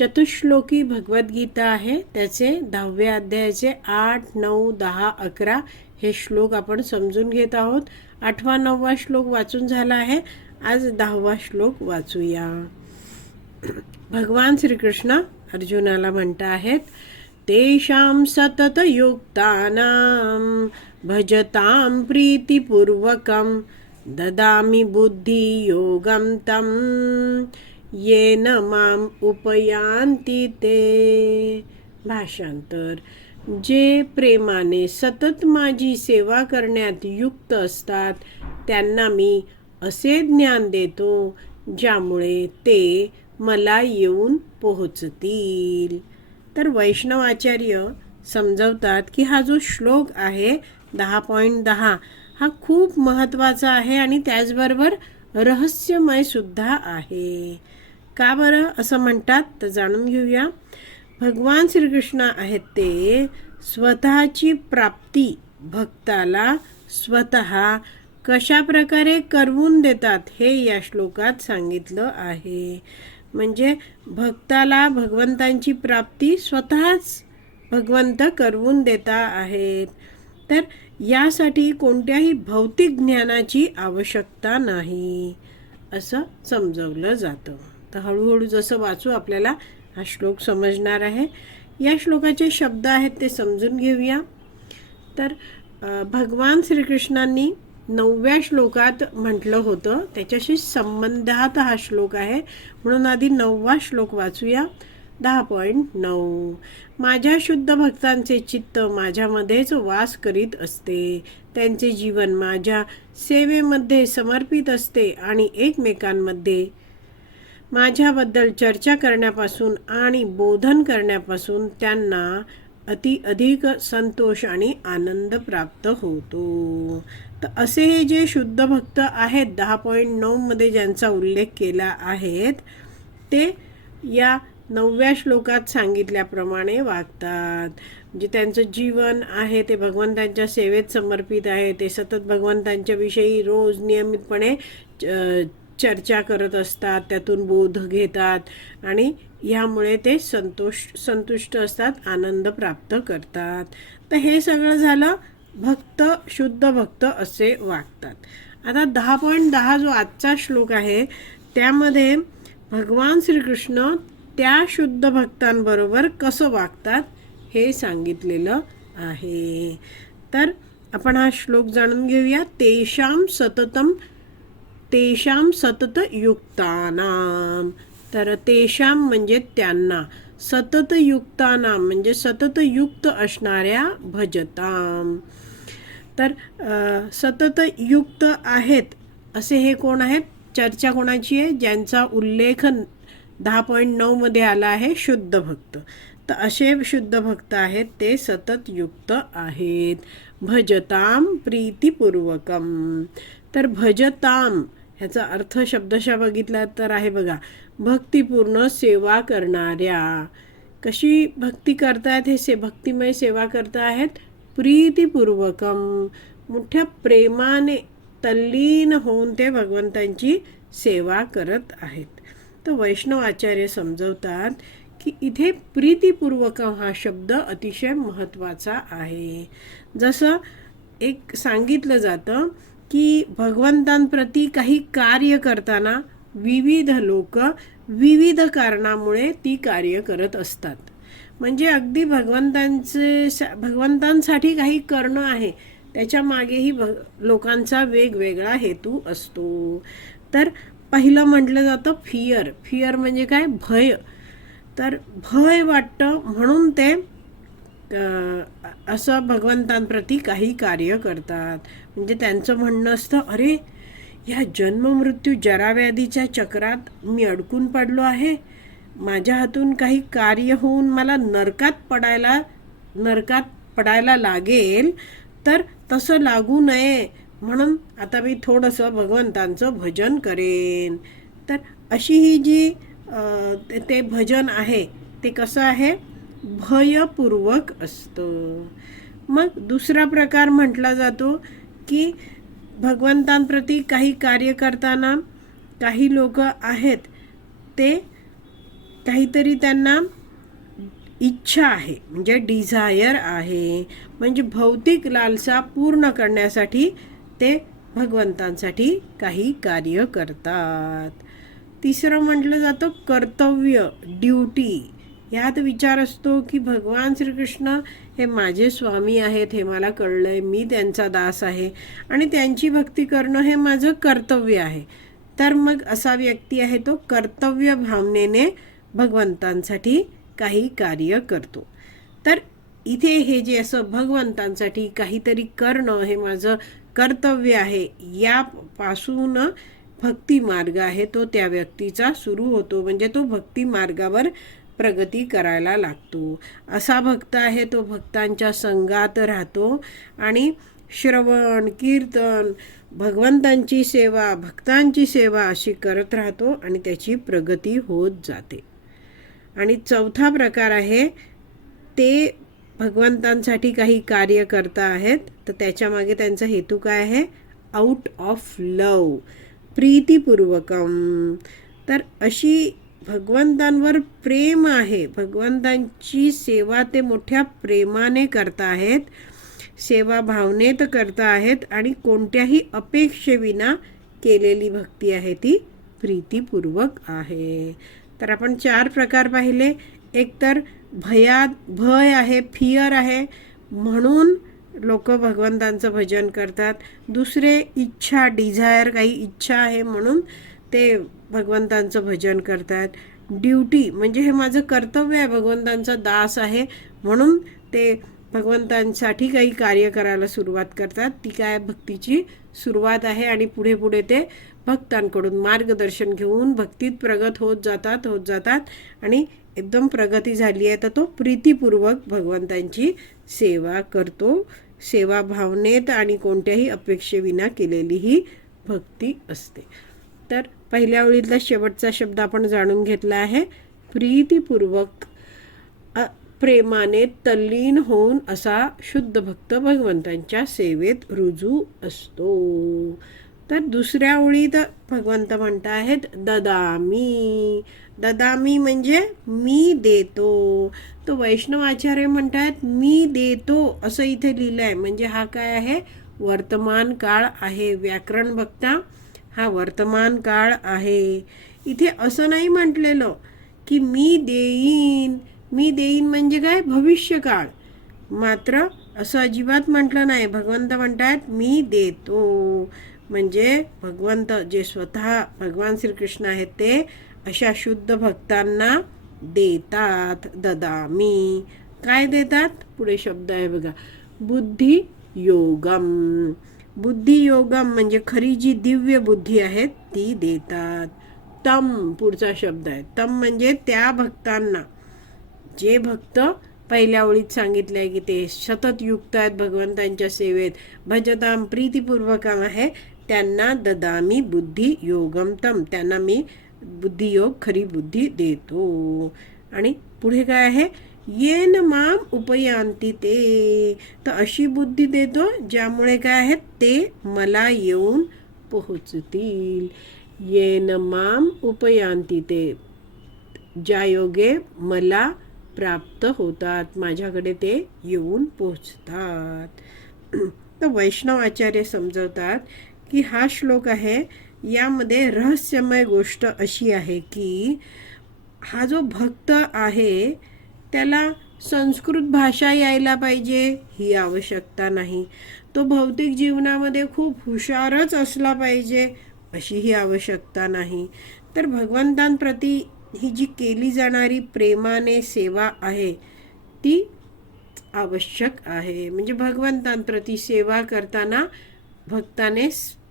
चतुश्लोकी भगवद्गीता आहे. त्याचे दहाव्या अध्यायाचे आठ नऊ दहा अकरा हे श्लोक आपण समजून घेत आहोत. आठवा नववा श्लोक वाचून झाला आहे. आज दहावा श्लोक वाचूया. भगवान श्रीकृष्ण अर्जुनाला म्हणत आहेत तेषां सततयुक्तानां भजतां प्रीतिपूर्वकं ददामि बुद्धियोगं तं येन माम उपयांती ते. भाषांतर. जे प्रेमाने सतत माझी सेवा करण्यात युक्त असतात त्यांना मी असे ज्ञान देतो ज्यामुळे ते मला येऊन पोहोचतील. तर वैष्णवाचार्य समजवतात की हा जो श्लोक आहे दहा पॉईंट दहा हा खूप महत्त्वाचा आहे आणि त्याचबरोबर रहस्यमयसुद्धा आहे. का बरं असं म्हणतात? तर जाणून घेऊया. भगवान श्रीकृष्ण आहेत ते स्वतःची प्राप्ती भक्ताला स्वतः कशा प्रकारे करवून देतात हे या श्लोकात सांगितलं आहे. म्हणजे भक्ताला भगवंतांची प्राप्ती स्वतःच भगवंत करवून देता आहेत. तर यासाठी कोणत्याही भौतिक ज्ञानाची आवश्यकता नाही असं समजवलं जातं. तर हळूहळू जसं वाचू आपल्याला हा श्लोक समजणार आहे. या श्लोकाचे शब्द आहेत ते समजून घेऊया. तर भगवान श्रीकृष्णांनी नवव्या श्लोकात म्हटलं होतं. त्याच्याशी संबंधात हा श्लोक आहे. म्हणून आधी नववा श्लोक वाचूया. दहा पॉईंट नऊ. माझ्या शुद्ध भक्तांचे चित्त माझ्यामध्येच वास करीत असते. त्यांचे जीवन माझ्या सेवेमध्ये समर्पित असते आणि एकमेकांमध्ये माझ्याबद्दल चर्चा करण्यापासून आणि बोधन करण्यापासून त्यांना अति अधिक संतोष आणि आनंद प्राप्त होतो. तर असे हे जे शुद्ध भक्त आहेत दहा पॉईंट नऊमध्ये ज्यांचा उल्लेख केला आहेत ते या नवव्या श्लोकात सांगितल्याप्रमाणे वागतात. जे त्यांचं जीवन आहे ते भगवंतांच्या सेवेत समर्पित आहे ते सतत भगवंतांच्याविषयी रोज नियमितपणे च- चर्चा करत असतात त्यातून बोध घेतात आणि ह्यामुळे ते संतोष संतुष्ट असतात आनंद प्राप्त करतात. तर हे सगळं झालं भक्त शुद्ध भक्त असे वागतात. आता दहा पॉईंट दहा जो आजचा श्लोक आहे त्यामध्ये भगवान श्रीकृष्ण त्या शुद्ध भक्तांबरोबर कसं वागतात हे सांगितलेलं आहे. तर आपण हा श्लोक जाणून घेऊया. तेषां सततम तेषां सतत युक्तानाम तर तेषां म्हणजे त्यांना. सततयुक्तानाम म्हणजे सतत युक्त असणाऱ्या भजताम तर सतत युक्त आहेत असे हे कोण आहेत? चर्चा कोणाची आहे? ज्यांचा उल्लेख दहा पॉईंट नऊमध्ये आला आहे शुद्ध भक्त. तर असे शुद्ध भक्त आहेत ते सतत युक्त आहेत. भजताम प्रीतिपूर्वकम. तर भजताम ह्याचा अर्थ शब्दशः बघितला तर आहे बघा भक्तिपूर्ण सेवा करणाऱ्या. कशी भक्ती करतायत? हे से भक्तिमय सेवा करतायत आहेत मोठ्या प्रेमाने तल्लीन होऊन ते भगवंतांची सेवा करत आहेत. तर वैष्णव आचार्य समजवतात की इथे प्रीतीपूर्वक हा शब्द अतिशय महत्त्वाचा आहे. जसं एक सांगितलं जातं की भगवंतांप्रती काही कार्य करताना विविध लोक विविध कारणामुळे ती कार्य करत असतात. म्हणजे अगदी भगवंतांचे सा- भगवंतांसाठी काही करणं आहे त्याच्या मागेही भ लोकांचा वेगवेगळा हेतू असतो. तर पहिलं म्हटलं जातं फिअर फिअर म्हणजे काय? भय. तर भय वाटतं म्हणून ते असं भगवंतांप्रती काही कार्य करतात. म्हणजे त्यांचं म्हणणं असतं अरे ह्या जन्ममृत्यू जराव्याधीच्या चक्रात मी अडकून पडलो आहे. माझ्या हातून काही कार्य होऊन मला नरकात पडायला नरकात पडायला लागेल तर तसं लागू नये. म्हणून आता मी थोडंसं भगवंतांचं भजन करेन. तर अशी ही जी ते- ते भजन आहे ते कसं आहे? भयपूर्वक असतं. मग दुसरा प्रकार म्हटला जातो की भगवंतांप्रती काही कार्य करताना काही लोक आहेत ते काहीतरी त्यांना इच्छा आहे म्हणजे डिझायर आहे म्हणजे भौतिक लालसा पूर्ण करण्यासाठी ते भगवंतांसाठी काही कार्य करतात. तिसरं म्हटलं जातं कर्तव्य ड्युटी. यात विचार असतो की भगवान श्रीकृष्ण हे माझे स्वामी आहेत हे मला कळलंय मी त्यांचा दास आहे आणि त्यांची भक्ती करणं हे माझं कर्तव्य आहे. तर मग असा व्यक्ती आहे तो कर्तव्य भावनेने भगवंतांसाठी काही कार्य करतो. तर इथे हे जे असं भगवंतांसाठी काहीतरी करणं हे माझं कर्तव्य आहे यापासून भक्ती मार्ग आहे तो त्या व्यक्तीचा सुरू होतो. म्हणजे तो भक्ती मार्गावर प्रगती करायला लागतो. असा भक्त आहे तो भक्तांच्या संघात राहतो. आणि श्रवण कीर्तन भगवंतांची सेवा भक्तांची सेवा अशी करत राहतो आणि त्याची प्रगती होत जाते. आणि चौथा प्रकार आहे ते भगवंतांसाठी काही कार्य करता आहेत. तर त्याच्यामागे त्यांचा हेतू काय आहे? आउट ऑफ लव प्रीतीपूर्वकम. तर अशी भगवंतांवर प्रेम आहे. भगवंतांची सेवा ते मोठ्या प्रेमाने करत आहेत. सेवा भावनेत करता आहेत आणि कोणत्याही अपेक्षेविना केलेली भक्ती आहे ती प्रीतीपूर्वक आहे. तर आपण चार प्रकार पाहिले. एक तर भयात भय आहे फिअर आहे. म्हणून लोक भगवंतांचं भजन करतात. दुसरे इच्छा डिझायर काही इच्छा आहे म्हणून ते भगवंतांचं भजन करतात. ड्युटी म्हणजे हे माझं कर्तव्य आहे भगवंतांचा दास आहे. म्हणून ते भगवंतांसाठी काही कार्य करायला सुरुवात करतात. ती काय भक्तीची सुरुवात आहे आणि पुढे पुढे ते भक्तांकडून मार्गदर्शन घेऊन भक्तीत प्रगत होत जातात होत जातात. आणि एकदम प्रगती झाली आहे तर तो प्रीतीपूर्वक भगवंतांची सेवा करतो. सेवा भावनेत आणि कोणत्याही अपेक्षेविना केलेली ही भक्ती असते. तर पहिल्या ओळीतला शेवटचा शब्द आपण जाणून घेतला आहे. प्रीतीपूर्वक प्रेमाने तल्लीन होऊन असा शुद्ध भक्त भगवंतांच्या सेवेत रुजू असतो. तर दुसऱ्या ओळीत भगवंत म्हणत आहेत ददामी. ददामी म्हणजे मी देतो. तो वैष्णव आचार्य म्हणतात मी देतो असं इथे लिहिलं आहे म्हणजे हा काय आहे? वर्तमान काळ आहे. व्याकरण बघता हा वर्तमान काळ आहे. इथे असं नाही म्हटलेलं की मी देईन. मी देईन म्हणजे काय? भविष्यकाळ मात्र असं अजिबात म्हटलं नाही. भगवंत म्हणतात मी देतो. म्हणजे भगवंत जे स्वतः भगवान श्रीकृष्ण आहेत ते अशा शुद्ध भक्तांना देतात. ददामी. काय देतात? पुढे शब्द आहे बघा. बुद्धी योगम बुद्धियोगम म्हणजे खरी जी दिव्य बुद्धी आहे ती देतात. तम पुढचा शब्द आहे. तम म्हणजे त्या भक्तांना. जे भक्त पहिल्या ओळीत सांगितलंय की ते सतत युक्त आहेत भगवंतांच्या सेवेत भजताम प्रीतीपूर्वकम आहे त्यांना ददामी बुद्धी योगम तम. त्यांना मी बुद्धियोग खरी बुद्धी देतो. आणि पुढे काय आहे? येन माम उपयांती ते. तर अशी बुद्धी देतो ज्यामुळे काय आहेत ते मला येऊन पोहोचतील. येन माम उपयांती ते. ज्या योगे मला प्राप्त होतात माझ्याकडे ते येऊन पोचतात तर वैष्णव आचार्य समजवतात की हा श्लोक आहे यामध्ये रहस्यमय गोष्ट अशी आहे की हा जो भक्त आहे त्याला संस्कृत भाषा यायला पाहिजे ही आवश्यकता नाही. तो भौतिक जीवनामध्ये खूप हुशारच असला पाहिजे अशी ही आवश्यकता नाही. तर भगवंतांप्रती ही जी केली जाणारी प्रेमाने सेवा आहे ती आवश्यक आहे. म्हणजे भगवंतांप्रती सेवा करताना भक्ताने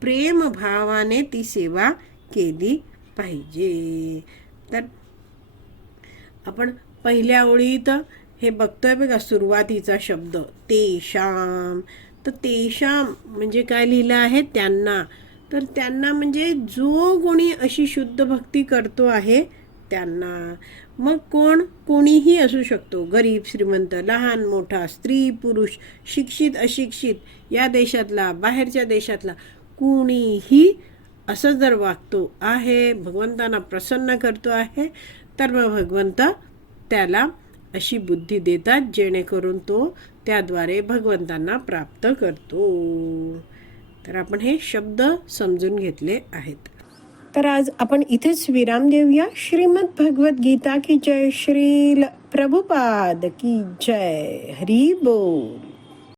प्रेम भावाने ती सेवा केली पाहिजे. तर आपण पहिल्या ओळीत हे बघतोय बघा सुरुवातीचा शब्द. तेशाम तर तेशाम म्हणजे काय लिहिलं आहे? त्यांना. तर त्यांना म्हणजे जो कोणी अशी शुद्ध भक्ती करतो आहे त्यांना. मग कोण? कोणीही असू शकतो. गरीब श्रीमंत लहान मोठा स्त्री पुरुष शिक्षित अशिक्षित या देशातला बाहेरच्या देशातला कुणीही असं जर वागतो आहे भगवंतांना प्रसन्न करतो आहे तर मग भगवंत त्याला अशी बुद्धी देतात जेणेकरून तो त्याद्वारे भगवंतांना प्राप्त करतो. तर आपण हे शब्द समजून घेतले आहेत. तर आज आपण इथेच विराम देऊया. श्रीमद भगवत गीता की जय श्रील प्रभुपाद की जय. हरी बोल.